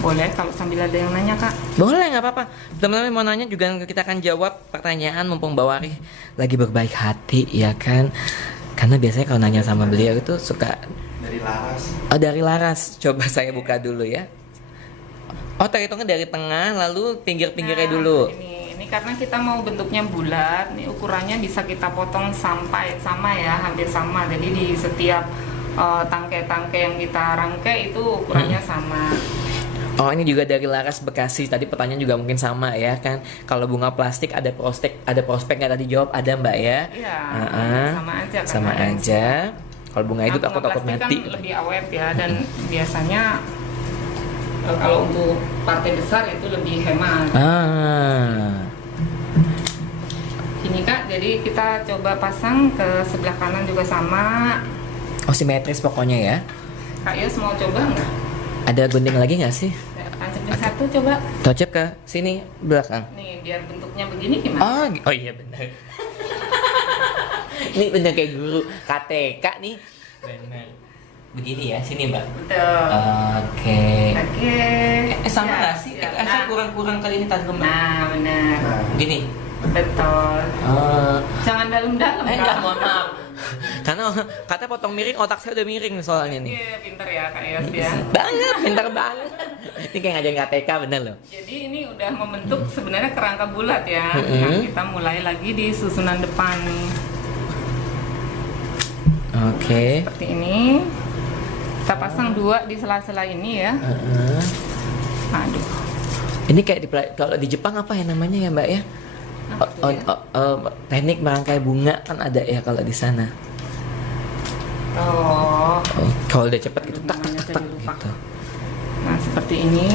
Boleh kalau sambil ada yang nanya, Kak. Boleh, nggak apa-apa. Teman-teman mau nanya juga kita akan jawab pertanyaan mumpung Mbak Wari lagi berbaik hati ya kan. Karena biasanya kalau nanya sama beliau itu suka Dari Laras. oh, dari Laras. Coba saya buka dulu ya. Oh, terhitungnya dari tengah lalu pinggir-pinggirnya Nah, dulu. Ini karena kita mau bentuknya bulat, nih ukurannya bisa kita potong sampai sama ya, hampir sama. Jadi di setiap tangkai-tangkai yang kita rangkai itu ukurannya sama. Oh, ini juga dari Laras Bekasi. Tadi pertanyaan juga mungkin sama ya kan. Kalau bunga plastik ada prospek nggak tadi jawab ada Mbak ya? Iya, Heeh. sama aja. Sama karena aja. Kalau bunga itu bunga aku takut plastik mati. kan lebih awet ya, dan biasanya kalau untuk partai besar itu lebih hemat. Ah. Ini Kak, jadi kita coba pasang ke sebelah kanan juga sama. Oh, simetris pokoknya ya. Kak Yos mau coba nggak? Ada gunting lagi nggak sih? Tancapin satu coba. Tocep ke sini belakang. Nih biar bentuknya begini gimana? Oh, oh iya benar. Ini benar kayak guru KTK nih. Benar. Begini ya, sini Mbak. Betul. Oke. Oke. Sama Siap, nggak sih? siap. Saya kurang-kurang kali ini tanggung Mbak. Nah, benar. Nah, Begini. Betul. Jangan dalam-dalam. Enggak, Kak. mohon maaf. Karena katanya potong miring, otak saya udah miring nih soalnya nih. Iya, pinter ya Kak Yos ya. Banget, pintar banget. Ini kayak ngajarin KTK bener loh. Jadi ini udah membentuk sebenarnya kerangka bulat ya. Mm-mm. Nah, kita mulai lagi di susunan depan nih. Oke. Seperti ini. Kita pasang dua di sela-sela ini ya. Heeh. Aduh. Ini kayak kalau di Jepang apa ya namanya ya Mbak ya? Apa tuh ya? Teknik merangkai bunga kan ada ya kalau di sana. Oh. Oh, kalau udah cepet gitu tak tak Namanya tak saya tak lupa. gitu. Nah, seperti ini.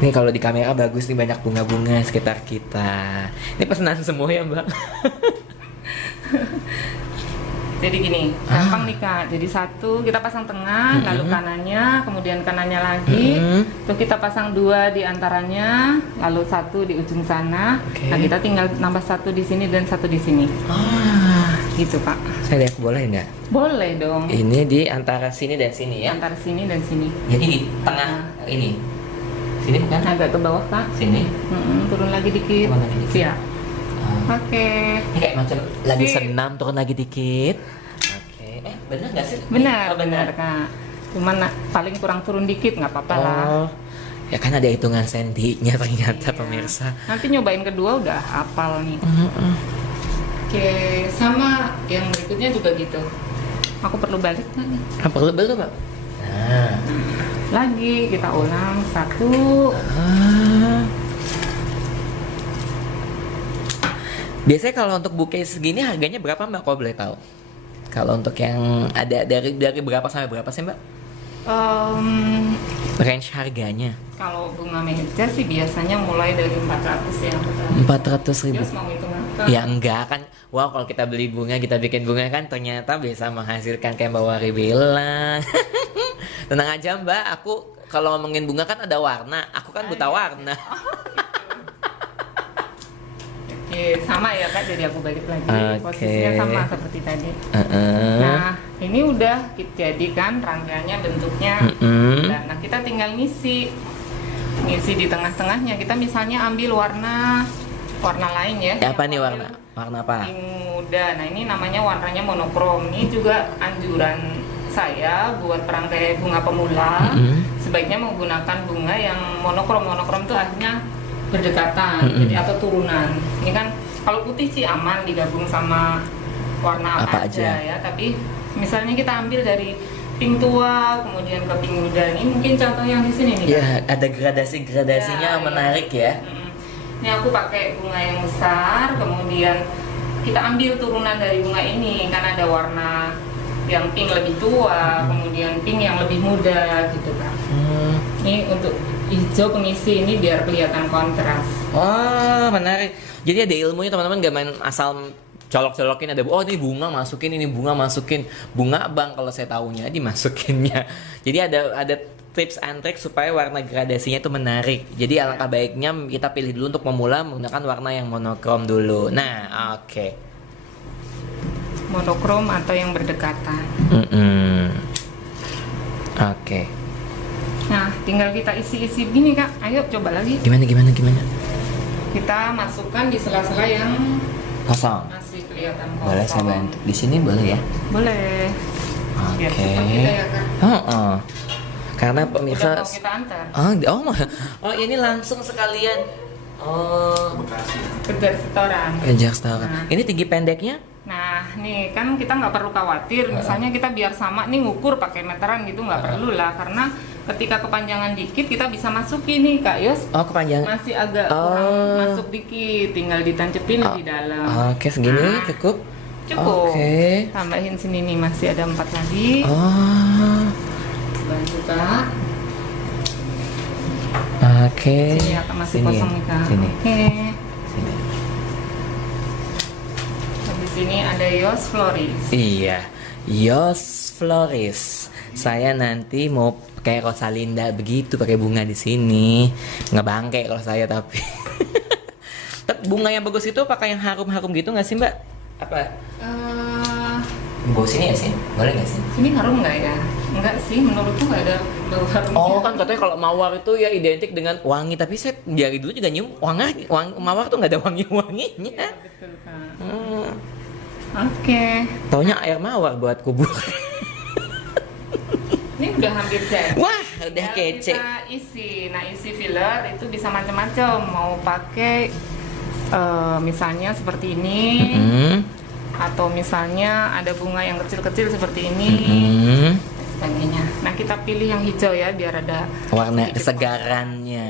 Ini kalau di kamera bagus nih, banyak bunga-bunga sekitar kita. Ini pesanan semua ya Mbak. Jadi gini, gampang nih Kak. Jadi satu kita pasang tengah, lalu kanannya, kemudian kanannya lagi. Terus kita pasang dua di antaranya, lalu satu di ujung sana. Oke. Nah, kita tinggal nambah satu di sini dan satu di sini. Ah, Gitu Kak. saya lihat boleh nggak? Boleh dong. Ini di antara sini dan sini ya. Antara sini dan sini. Jadi di tengah ini. Sini bukan? Agak ke bawah Kak. Sini. Turun lagi dikit. Turun lagi dikit. Siap. Ah. Oke. Ini kayak macam lagi Sip. senam turun lagi dikit. Oke. Benar nggak sih? Benar, Oh, benar Kak. Cuman paling kurang turun dikit nggak apa-apa lah. Oh. Ya kan ada hitungan sendinya ternyata Iya. pemirsa. Nanti nyobain kedua udah hafal nih. Oke, sama yang berikutnya juga gitu. Aku perlu balik nggak nih? Perlu belum Mbak? Nah. Lagi kita ulang satu. Ah. Biasanya kalau untuk bouquet segini harganya berapa Mbak? Kalau boleh tahu? Kalau untuk yang ada dari berapa sampai berapa sih Mbak? Range harganya? Kalau bunga meja sih biasanya mulai dari 400 ya. 400.000. Terus mau hitung apa? Ya enggak kan. Wow, kalau kita beli bunga, kita bikin bunga kan ternyata bisa menghasilkan kayak Mbak Wari bilang. Tenang aja Mbak, aku kalau ngomongin bunga kan ada warna. Aku kan buta warna. Oke, sama ya Kak, jadi aku balik lagi. Oke. Posisinya sama seperti tadi. Heeh. Nah, ini udah kita jadikan rangkaiannya bentuknya. Mm-mm. Nah, kita tinggal ngisi di tengah-tengahnya. Kita misalnya ambil warna lain ya. Ya, apa Yang nih ambil warna? Warna apa? Pink muda. Nah, ini namanya warnanya monokrom. Ini juga anjuran saya buat perangkai bunga pemula. Sebaiknya menggunakan bunga yang monokrom. Monokrom itu artinya berdekatan, jadi atau turunan. Ini kan kalau putih sih aman digabung sama warna apa aja ya. Tapi misalnya kita ambil dari pink tua kemudian ke pink muda. Ini mungkin contoh yang di sini nih. Ya, ada gradasi-gradasinya Ya, menarik ya. Ini aku pakai bunga yang besar, kemudian kita ambil turunan dari bunga ini kan ada warna yang pink lebih tua, kemudian pink yang lebih muda gitu kan. Ini untuk hijau pengisi ini biar kelihatan kontras. Wah, menarik. Jadi ada ilmunya teman-teman, gak main asal colok-colokin. Ada, oh ini bunga masukin, ini bunga masukin. Bunga bang kalau saya tahunya dimasukinnya. Jadi ada tips and trik supaya warna gradasinya itu menarik. Jadi alangkah baiknya kita pilih dulu untuk memula menggunakan warna yang monokrom dulu. Nah, oke. Monokrom atau yang berdekatan. Oke. Nah, tinggal kita isi-isi gini Kak. Ayo coba lagi. Gimana? Kita masukkan di sela-sela yang Kosong. masih kelihatan kosong. Boleh saya bantu. Di sini boleh ya? Boleh. Biar Oke. cepat kita ya Kak. Karena pemirsa. Udah mau kita antar. Ini langsung sekalian. Kejar setoran. Kejar setoran. Nah. Ini tinggi pendeknya? Nah, nih kan kita nggak perlu khawatir. Misalnya kita biar sama nih ngukur pakai meteran gitu nggak perlu lah, karena ketika kepanjangan dikit kita bisa masukin nih Kak Yos. Oh, kepanjangan. Masih agak kurang masuk dikit, tinggal ditancepin di dalam. Oke, segini Nah, cukup. Cukup. Oke. Tambahin sini nih masih ada 4 lagi. Bantu Kak. Oke. Sini ya Kak, masih Sini kosong ya? nih Kak. Sini. Oke. Sini. Di sini ada Yos Floris. Iya, Yos Floris. Saya nanti mau kayak Rosalinda begitu pakai bunga di sini. Ngebangke kalau saya tapi. Tapi bunga yang bagus itu pakai yang harum-harum gitu nggak sih Mbak? Apa? Bau sini ya sih? Boleh nggak sih? Ini harum nggak ya? Enggak sih, menurutku nggak ada bau harumnya. Oh kan katanya kalau mawar itu ya identik dengan wangi, tapi saya dari dulu juga nyium mawar tuh nggak ada wangi-wanginya. Ya, betul Kak. Oke. Taunya air mawar buat kubur. Ini udah hampir jadi. Wah, udah Ya, kece. kita isi. Nah, isi filler itu bisa macam-macam. Mau pakai misalnya seperti ini, atau misalnya ada bunga yang kecil-kecil seperti ini, dan sebagainya. Nah, kita pilih yang hijau ya, biar ada Warna sedikit kesegarannya.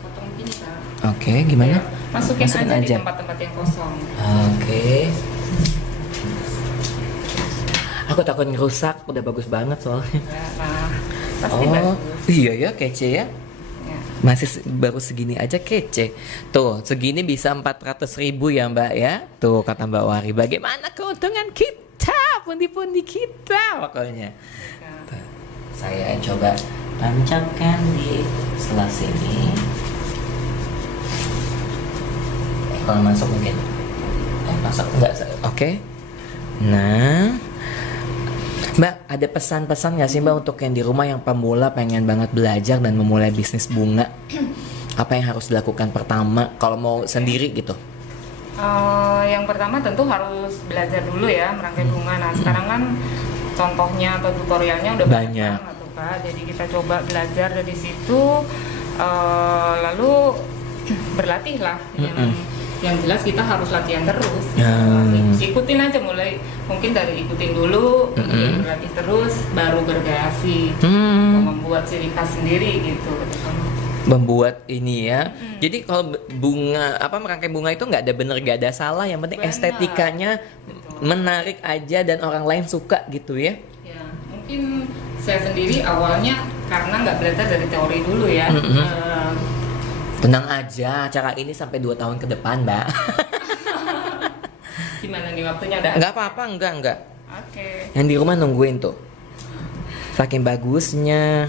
potong gini Kak. Oke, gimana? Ya, masukin Masukin aja di aja. tempat-tempat yang kosong. Oke. Aku takut ngerusak, udah bagus banget soalnya. Ya, nah, pasti Oh, bagus. iya ya, kece ya. Ya. Masih baru segini aja kece. Tuh, segini bisa 400.000 ya Mbak ya. Tuh kata Mbak Wari, bagaimana keuntungan kita, pundi-pundi kita pokoknya. Tuh, saya coba tancapkan di sebelah sini. Kalau masuk mungkin. Masuk enggak? Oke. Nah, Mbak, ada pesan-pesan nggak sih Mbak untuk yang di rumah yang pemula pengen banget belajar dan memulai bisnis bunga? Apa yang harus dilakukan pertama kalau mau sendiri gitu? Yang pertama tentu harus belajar dulu ya merangkai bunga. Nah, sekarang kan contohnya atau tutorialnya udah Banyak. banget tuh Kak. Jadi kita coba belajar dari situ, lalu berlatih lah. Yang jelas kita harus latihan terus. Ikutin aja, mulai mungkin dari ikutin dulu, kemudian berlatih terus, baru berkreasi, membuat ciri khas sendiri gitu. Membuat ini ya. Jadi kalau bunga merangkai bunga itu nggak ada bener nggak ada salah. Yang penting Benar. estetikanya menarik aja dan orang lain suka gitu ya. Ya, mungkin saya sendiri awalnya karena nggak belajar dari teori dulu ya. Tenang aja, acara ini sampai 2 tahun ke depan, Mbak. Gimana nih waktunya ada? Nggak apa-apa, enggak. Oke. Yang di rumah nungguin tuh. Saking bagusnya.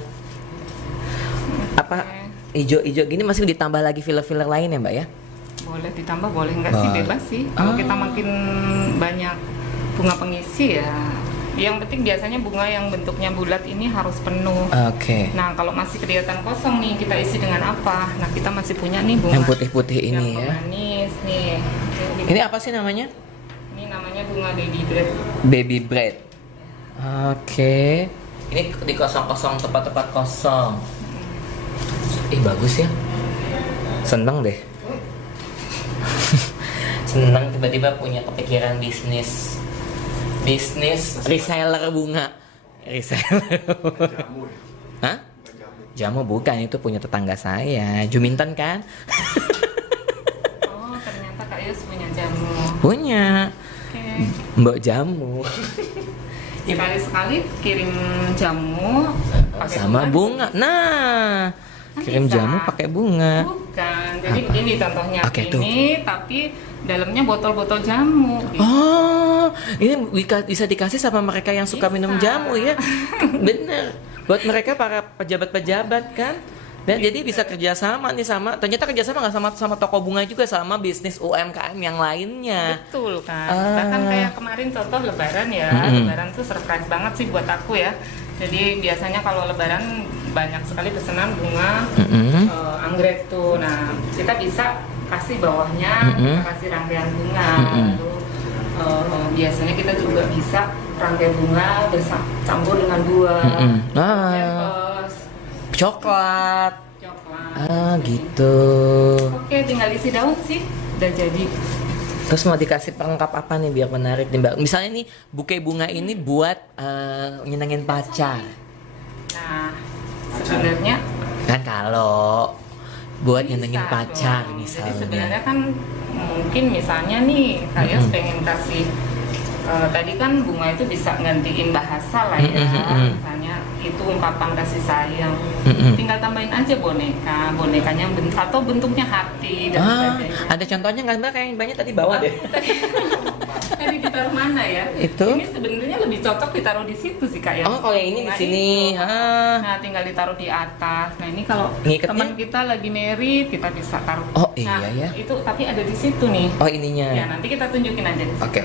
Apa ijo-ijo gini masih ditambah lagi filler-filler lain ya, Mbak ya? Boleh ditambah, boleh nggak sih, bebas sih. Kalau kita makin banyak bunga pengisi ya. Yang penting biasanya bunga yang bentuknya bulat ini harus penuh. Oke. Nah, kalau masih kelihatan kosong nih, kita isi dengan apa? Nah, kita masih punya nih bunga Yang putih-putih ini yang ya. pemanis nih. Ini apa sih namanya? Ini namanya bunga baby bread. Baby bread. Oke. Ini di kosong-kosong, tempat-tempat kosong. Bagus ya. Seneng deh. Seneng tiba-tiba punya kepikiran bisnis reseller bunga. Reseller. Hah? Jamu bukan, itu punya tetangga saya. Juminten kan? Oh, ternyata Kak Yus punya jamu. Punya. Oke. Mbak jamu. Sekali-sekali kirim jamu pakai Sama bunga. Nah, kirim bisa. jamu pakai bunga. Bukan. Jadi Apa? ini contohnya Oke, ini, tapi dalamnya botol-botol jamu. Gitu. Oh, ini bisa dikasih sama mereka yang suka minum jamu ya. Bener. Buat mereka para pejabat-pejabat kan. Dan jadi bisa kerjasama nih ternyata kerjasama nggak sama toko bunga juga, sama bisnis UMKM yang lainnya. Betul kan. Bahkan kayak kemarin contoh Lebaran ya, Lebaran tuh surprise banget sih buat aku ya. Jadi biasanya kalau Lebaran banyak sekali pesanan bunga anggrek tuh. Nah kita bisa kasih bawahnya, kita kasih rangkaian bunga. Lalu biasanya kita juga bisa rangkaian bunga campur dengan buah, coklat. Gitu. Oke, tinggal isi daun sih, udah jadi. Terus mau dikasih pelengkap apa nih biar menarik nih Mbak? Misalnya nih buke bunga ini buat nyenengin pacar. Nah, sebenarnya kan kalau buat nyenengin pacar dong. misalnya. Jadi sebenarnya kan mungkin misalnya nih kayak pengen kasih tadi kan bunga itu bisa gantiin bahasa lah ya. Misalnya itu ungkapan kasih sayang. Tinggal tambahin aja bonekanya atau bentuknya hati dan sebagainya. Ada contohnya nggak Mbak? Kayak yang banyak tadi bawa deh. Tadi ditaruh mana ya? Itu? Ini sebenarnya lebih cocok ditaruh di situ sih Kak ya. Oh, kalau yang ini di sini. Nah, tinggal ditaruh di atas. Nah, ini kalau teman kita lagi merit, kita bisa taruh. Oh, iya ya. Itu tapi ada di situ nih. Oh, ininya. Ya, nanti kita tunjukin aja di situ. Oke.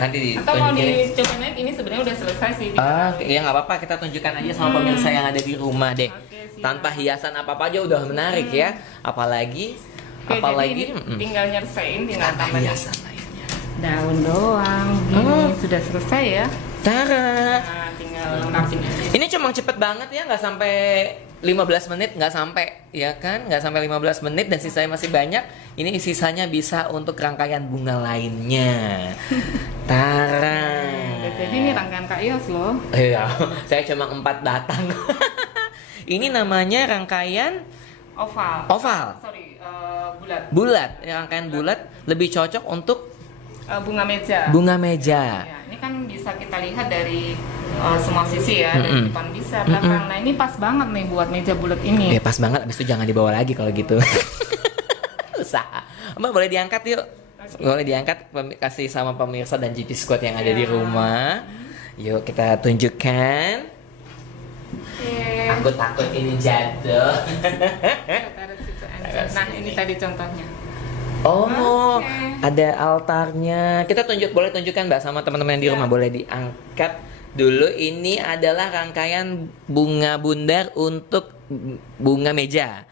Nanti atau mau dicoba naik, ini sebenarnya udah selesai sih. Ya nggak apa-apa, kita tunjukkan aja sama pemirsa yang ada di rumah deh. Tanpa hiasan apa-apa aja udah menarik ya. Apalagi jadi ini tinggal nyersein, tinggal tambahin hiasan lainnya. Daun doang. Ini sudah selesai ya. Tara. Nah, tinggal lengkapin aja. Ini cuma cepet banget ya, nggak sampai 15 menit, nggak sampai ya kan, nggak sampai 15 menit dan sisanya masih banyak. Ini sisanya bisa untuk rangkaian bunga lainnya. Tara. Jadi ini rangkaian Kak Yos loh. Iya, saya cuma 4 batang. Ini namanya rangkaian oval. Sorry, bulat. Bulat, rangkaian bulat lebih cocok untuk bunga meja. Bunga meja. Ya, ini kan bisa kita lihat dari semua sisi ya, dari depan bisa, belakang. Nah ini pas banget nih buat meja bulat ini. Pas banget, abis itu jangan dibawa lagi kalau gitu. Usaha. Mbak boleh diangkat yuk. Boleh diangkat, kasih sama pemirsa dan GP Squad yang ada di rumah. Yuk kita tunjukkan. Aku takut ini jatuh. Nah ini tadi contohnya. Oh, ada altarnya. Kita boleh tunjukkan Mbak sama teman-teman yang di rumah. Boleh diangkat dulu. Ini adalah rangkaian bunga bundar untuk bunga meja.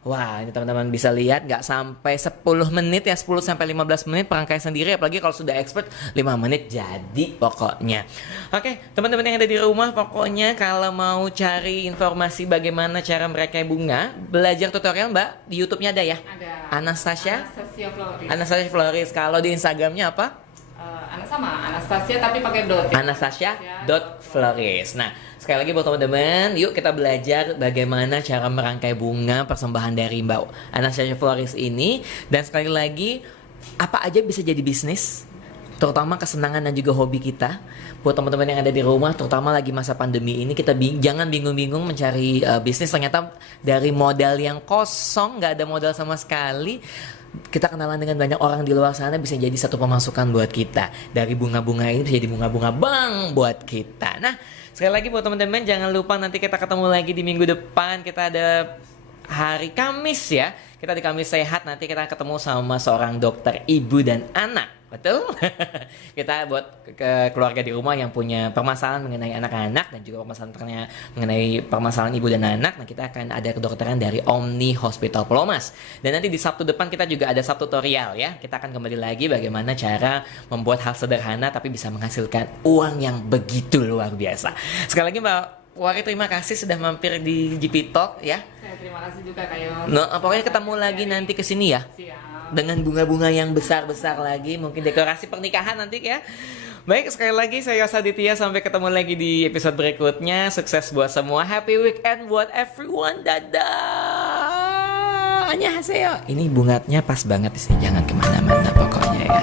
Wah, ini teman-teman bisa lihat nggak sampai 10 menit ya, 10 sampai 15 menit perangkai sendiri, apalagi kalau sudah expert 5 menit jadi pokoknya. Oke, teman-teman yang ada di rumah, pokoknya kalau mau cari informasi bagaimana cara merangkai bunga, belajar tutorial Mbak, di YouTube-nya ada ya? Ada. Anastasia Floris. Kalau di Instagramnya apa? Sama Anastasia tapi pakai dot. Anastasia.floris. Nah, sekali lagi buat teman-teman, yuk kita belajar bagaimana cara merangkai bunga persembahan dari Mbak Anastasia Floris ini. Dan sekali lagi, apa aja bisa jadi bisnis, terutama kesenangan dan juga hobi kita. Buat teman-teman yang ada di rumah, terutama lagi masa pandemi ini, kita jangan bingung-bingung mencari bisnis. Ternyata dari modal yang kosong, nggak ada modal sama sekali, kita kenalan dengan banyak orang di luar sana, bisa jadi satu pemasukan buat kita. Dari bunga-bunga ini bisa jadi bunga-bunga bank buat kita. Nah, sekali lagi buat teman-teman, jangan lupa nanti kita ketemu lagi di minggu depan. Kita ada hari Kamis ya. Kita di Kamis Sehat, nanti kita ketemu sama seorang dokter ibu dan anak. Betul? Kita buat ke keluarga di rumah yang punya permasalahan mengenai anak-anak dan juga permasalahan mengenai permasalahan ibu dan anak. Nah, kita akan ada kedokteran dari Omni Hospital Pulau Mas. Dan nanti di Sabtu depan kita juga ada Sabtu tutorial ya. Kita akan kembali lagi bagaimana cara membuat hal sederhana tapi bisa menghasilkan uang yang begitu luar biasa. Sekali lagi Mbak Wari, terima kasih sudah mampir di GP Talk ya. Saya terima kasih juga Kak Yos. Nah, pokoknya ketemu lagi nanti ke sini ya. Siap. Dengan bunga-bunga yang besar-besar lagi, mungkin dekorasi pernikahan nanti ya. Baik, sekali lagi saya Yos Aditya, sampai ketemu lagi di episode berikutnya. Sukses buat semua, happy weekend buat everyone. Dadah. Annyeonghaseyo. Ini bunganya pas banget sih, jangan kemana-mana pokoknya ya.